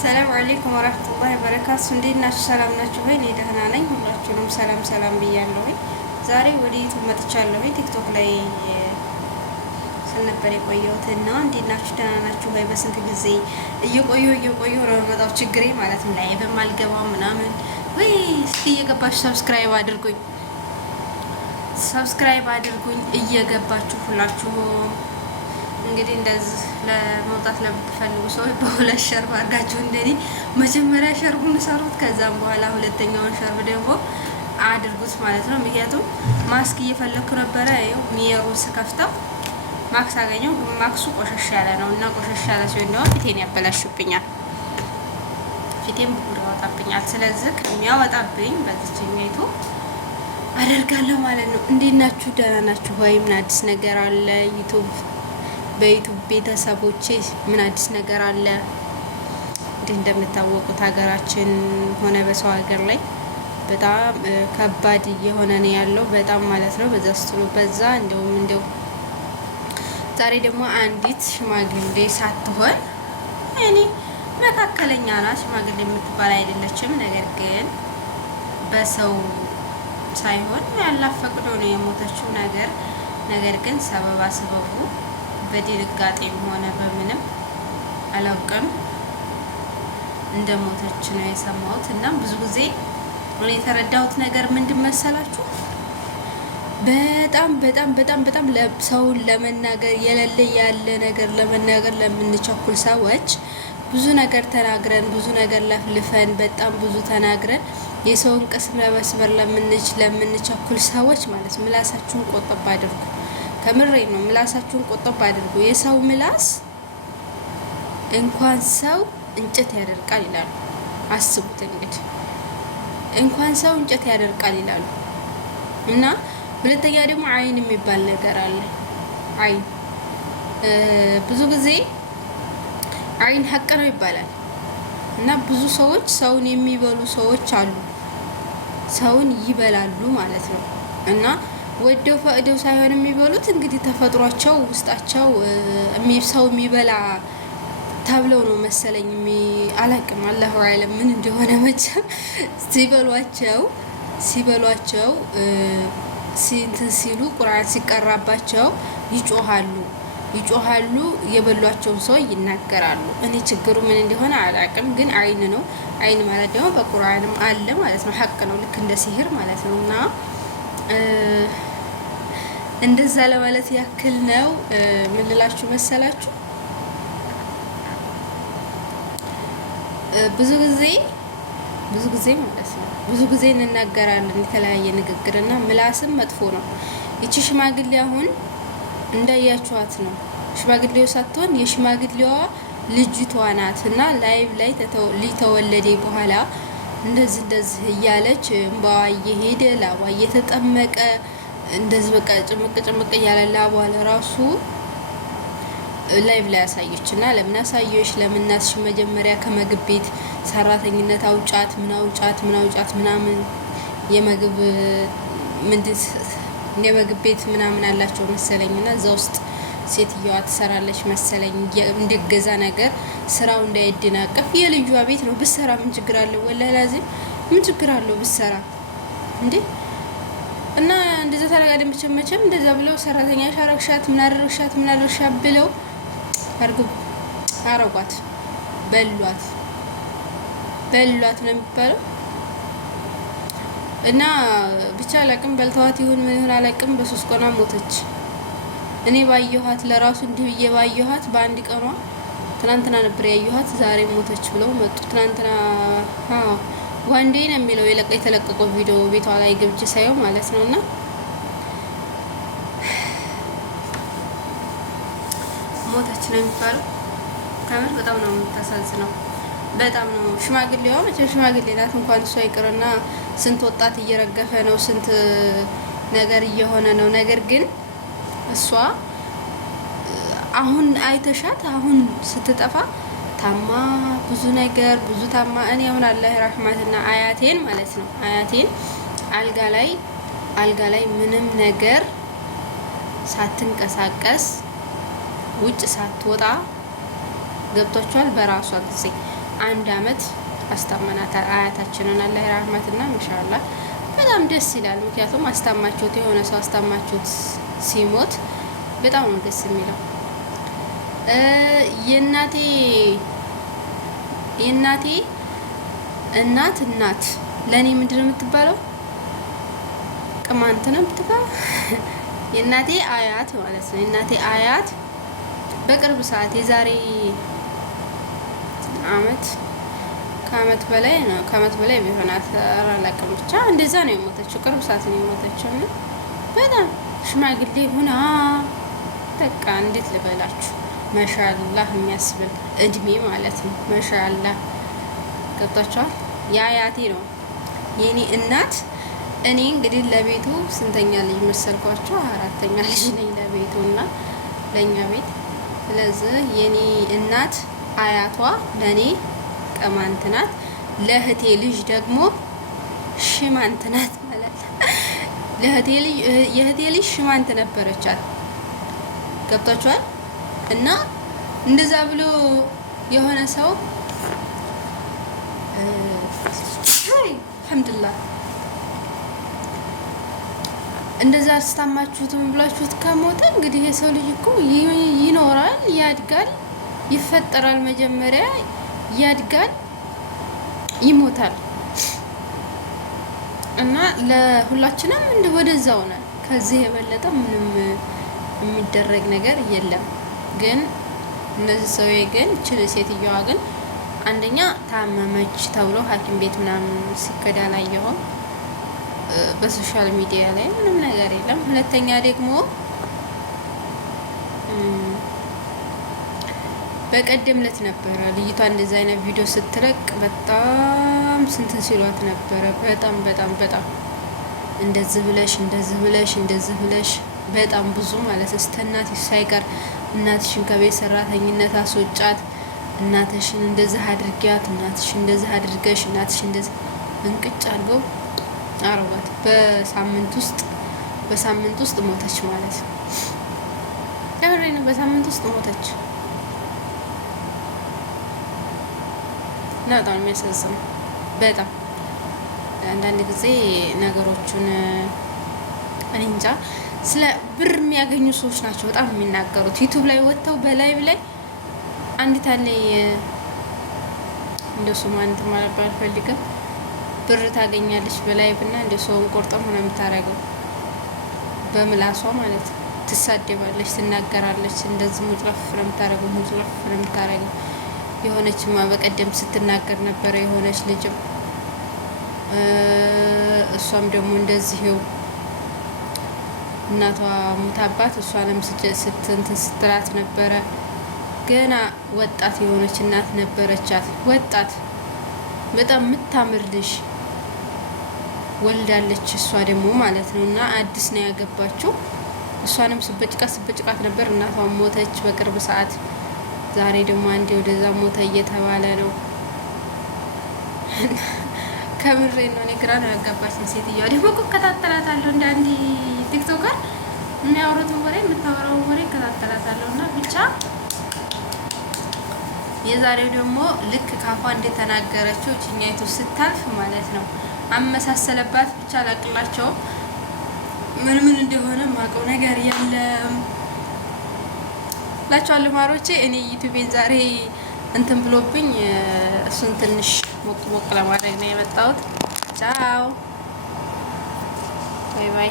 ሰላም አለይኩም ወራህመቱላሂ ወበረካቱ። እንዴት ናችሁ? ሰላም ናችሁ ወይ? እኔ ደህና ነኝ። ሁላችሁንም ሰላም ብያለሁ። ዛሬ ወደ ዩቲዩብ መጥቻለሁ። ቲክቶክ ላይ ነበር የቆየሁት እና እንዴት ናችሁ? ደህና ናችሁ ወይ? በስንት ጊዜ እየቆየሁ ነው የመጣው ችግሬ ማለት ነው። ላይ በማልገባው ምናምን ወይ እስኪ እየገባችሁ ሰብስክራይብ አድርጉኝ እየገባችሁ ሁላችሁ እንግዲህ እንደዚህ ለመውጣት ለምትፈልጉ ሰዎች በሁለት ሸርብ አድርጋችሁ እንደኔ መጀመሪያ ሸርቡን ሰሩት፣ ከዛም በኋላ ሁለተኛውን ሸርብ ደግሞ አድርጉት ማለት ነው። ምክንያቱም ማስክ እየፈለኩ ነበረ። ይኸው ሚየሩን ስከፍተው ማክስ አገኘው። ማክሱ ቆሸሽ ያለ ነው እና ቆሸሽ ያለ ሲሆን ደግሞ ፊቴን ያበላሽብኛል፣ ፊቴን ብጉር ያወጣብኛል። ስለዚህ ከሚያወጣብኝ በዚህኛይቱ አደርጋለሁ ማለት ነው። እንዴት ናችሁ? ደህና ናችሁ ወይ? ምን አዲስ ነገር አለ? በዩቱብ ቤተሰቦቼ ምን አዲስ ነገር አለ? እንዲህ እንደምታወቁት ሀገራችን ሆነ በሰው ሀገር ላይ በጣም ከባድ እየሆነ ነው ያለው፣ በጣም ማለት ነው። በዛ እንደው ዛሬ ደግሞ አንዲት ሽማግሌ ሳትሆን እኔ መካከለኛ ናት፣ ሽማግሌ የምትባል አይደለችም። ነገር ግን በሰው ሳይሆን ያላፈቅዶ ነው የሞተችው ነገር ግን ሰበቡ በድንጋጤም ሆነ በምንም አላውቅም እንደ ሞተች ነው የሰማሁት። እና ብዙ ጊዜ እኔ የተረዳሁት ነገር ምንድን መሰላችሁ? በጣም ሰውን ለመናገር የሌለ ያለ ነገር ለመናገር ለምንቸኩል ሰዎች ብዙ ነገር ተናግረን ብዙ ነገር ለፍልፈን በጣም ብዙ ተናግረን የሰውን ቅስም ለመስበር ለምንቸኩል ሰዎች ማለት ምላሳችሁን ቆጠብ አድርጉ። ከምሬ ነው። ምላሳችሁን ቆጠብ አድርጉ። የሰው ምላስ እንኳን ሰው እንጨት ያደርቃል ይላሉ። አስቡት እንግዲህ እንኳን ሰው እንጨት ያደርቃል ይላሉ። እና ሁለተኛ ደግሞ አይን የሚባል ነገር አለ። አይን ብዙ ጊዜ አይን ሀቅ ነው ይባላል። እና ብዙ ሰዎች ሰውን የሚበሉ ሰዎች አሉ። ሰውን ይበላሉ ማለት ነው። እና ወደው ፈቅደው ሳይሆን የሚበሉት እንግዲህ ተፈጥሯቸው ውስጣቸው ሰው የሚበላ ተብለው ነው መሰለኝ። አላቅም አላሁ አለም ምን እንደሆነ መቼም ሲበሏቸው እንትን ሲሉ ቁርአን ሲቀራባቸው ይጮሃሉ፣ የበሏቸውን ሰው ይናገራሉ። እኔ ችግሩ ምን እንደሆነ አላቅም፣ ግን አይን ነው። አይን ማለት ደግሞ በቁርአንም አለ ማለት ነው። ሀቅ ነው፣ ልክ እንደ ሲህር ማለት ነው። እና እንደዛ ለማለት ያክል ነው። ምን ልላችሁ መሰላችሁ? ብዙ ጊዜ ማለት ነው ብዙ ጊዜ እንናገራለን የተለያየ ንግግርና ምላስም መጥፎ ነው። ይቺ ሽማግሌ አሁን እንዳያችኋት ነው። ሽማግሌው ሳትሆን የሽማግሌዋ ልጅቷ ናት። እና ላይቭ ላይ ልጅ ተወለደ በኋላ እንደዚህ እያለች እንባዋ እየሄደ ላቧ እየተጠመቀ እንደዚህ በቃ ጭምቅ እያለ ላቧ ለራሱ ላይቭ ላይ ያሳየች። እና ለምን አሳየሽ? ለምን እናትሽ መጀመሪያ ከመግብ ቤት ሰራተኝነት አውጫት ምናምን የምግብ ቤት ምናምን አላቸው መሰለኝ። እና እዛ ውስጥ ሴትዮዋ ትሰራለች መሰለኝ እንደገዛ ነገር ስራው እንዳይደናቀፍ። የልጇ ቤት ነው፣ ብሰራ ምን ችግር አለው? ወላሂ ላዚም ምን ችግር አለው ብሰራ እንዴ? እና እንደዛ ታረጋደ መቼም እንደዛ ብለው ሰራተኛ ሻረክሻት ምን አደረግሻት ብለው አረጓት፣ በሏት ነው የሚባለው። እና ብቻ አላቅም በልተዋት ይሁን ምን ይሁን አላቅም። በሶስት ቀኗ ሞተች። እኔ ባየኋት ለራሱ እንዲህ ብዬ ባየኋት በአንድ ቀኗ ትናንትና ነበር ያየኋት፣ ዛሬ ሞተች ብለው መጡ። ትናንትና ዋንዴ ነው የሚለው የተለቀቀው ቪዲዮ ቤቷ ላይ ገብቼ ሳየው ማለት ነው። እና ሞተች ነው የሚባለው። ከምር በጣም ነው የምታሳዝነው። በጣም ነው። ሽማግሌዋ መቼም ሽማግሌ ናት። እንኳን እሷ ይቅርና ስንት ወጣት እየረገፈ ነው፣ ስንት ነገር እየሆነ ነው። ነገር ግን እሷ አሁን አይተሻት አሁን ስትጠፋ ታማ ብዙ ታማ። እኔ አሁን አላህ ረህማትና አያቴን ማለት ነው አልጋ ላይ ምንም ነገር ሳትንቀሳቀስ ውጭ ሳትወጣ ገብቷቸዋል። በራሷ ጊዜ 1 አመት አስታመናታል አያታችንን አላህ ይራህመትና ማሻአላህ በጣም ደስ ይላል። ምክንያቱም አስታማችሁት የሆነ ሰው አስታማችሁት ሲሞት በጣም ነው ደስ የሚለው። የእናቴ እናት ለኔ ምንድነው የምትባለው? ቅማንት ነው የምትባለው። የእናቴ አያት ማለት ነው። የእናቴ አያት በቅርብ ሰዓት የዛሬ አመት ከአመት በላይ ቢሆናት አላውቅም፣ ብቻ እንደዛ ነው የሞተችው። ቅርብ ሰዓት ነው የሞተችው እና በጣም ሽማግሌ ሁና በቃ እንዴት ልበላችሁ ማሻአላህ የሚያስብል እድሜ ማለት ነው። ማሻአላህ ገብታችኋል። የአያቴ ነው የኔ እናት። እኔ እንግዲህ ለቤቱ ስንተኛ ልጅ መሰልኳቸው? 4ተኛ ልጅ ነኝ ለቤቱ እና ለኛ ቤት። ስለዚህ የኔ እናት አያቷ ለኔ ቅማንት ናት፣ ለእህቴ ልጅ ደግሞ ሽማንት ናት ማለት የእህቴ ልጅ ሽማንት ነበረቻት። ገብታችኋል። እና እንደዛ ብሎ የሆነ ሰው አልሐምዱሊላህ እንደዛ አስታማችሁትም ብላችሁት ከሞተ እንግዲህ የሰው ልጅ እኮ ይኖራል፣ ያድጋል፣ ይፈጠራል። መጀመሪያ ያድጋል፣ ይሞታል። እና ለሁላችንም እንደ ወደዛው ነው። ከዚህ የበለጠ ምንም የሚደረግ ነገር የለም። ግን እነዚህ ሰውዬ ግን ችል ሴትዮዋ ግን አንደኛ ታመመች ተብሎ ሐኪም ቤት ምናምን ሲከዳ አላየሁም። በሶሻል ሚዲያ ላይ ምንም ነገር የለም። ሁለተኛ ደግሞ በቀደም ዕለት ነበረ ልጅቷ እንደዛ አይነት ቪዲዮ ስትለቅ በጣም ስንትን ሲሏት ነበረ። በጣም እንደዚህ ብለሽ በጣም ብዙ ማለት እስከ እናትሽ ሳይቀር እናትሽን ከቤት ሰራተኝነት አስወጫት፣ እናትሽን እንደዚህ አድርጊያት፣ እናትሽን እንደዚህ አድርገሽ፣ እናትሽን እንደዚህ እንቅጭ አድርገው አረዋት። በሳምንት ውስጥ ሞተች ማለት ነው። ለምን ነው በሳምንት ውስጥ ሞተች? እና በጣም የሚያሳዝነው በጣም አንዳንድ ጊዜ ነገሮቹን እኔ እንጃ። ስለ ብር የሚያገኙ ሰዎች ናቸው በጣም የሚናገሩት። ዩቱብ ላይ ወጥተው በላይቭ ላይ አንዲት አለ እንደ ሱማን ማለት ባልፈልግም ብር ታገኛለች በላይቭ እና እንደ ሰውን ቆርጠም ሆነ የምታረገው በምላሷ ማለት ትሳደባለች፣ ትናገራለች። እንደዚህ ሙጭለፍ ነው የምታረገው። የሆነችማ በቀደም ስትናገር ነበረ የሆነች ልጅም እሷም ደግሞ እንደዚህው እናቷ ሙታባት እሷንም ስትንትን ስትላት ነበረ። ገና ወጣት የሆነች እናት ነበረቻት። ወጣት በጣም የምታምር ልጅ ወልዳለች እሷ ደግሞ ማለት ነው። እና አዲስ ነው ያገባችው። እሷንም ስበጭቃት ነበር። እናቷ ሞተች በቅርብ ሰዓት። ዛሬ ደግሞ አንዴ ወደዛ ሞተ እየተባለ ነው። ከምሬ ነው። እኔ ግራ ነው ያጋባችን ሴትዮዋ። ደግሞ እኮ እከታተላታለሁ እንደ አንድ ቲክቶከር የሚያወሩትን ወሬ የምታወራውን ወሬ እከታተላታለሁ። እና ብቻ የዛሬው ደግሞ ልክ ካፏ እንደተናገረችው ችኛይቱ ስታልፍ ማለት ነው አመሳሰለባት። ብቻ ላቅላቸው ምን እንደሆነ ማቀው ነገር የለም ላችኋለሁ ማሮቼ። እኔ ዩቲዩቤን ዛሬ እንትን ብሎብኝ እሱን ትንሽ ሞቅ ለማድረግ ነው የመጣሁት። ቻው ባይ ባይ።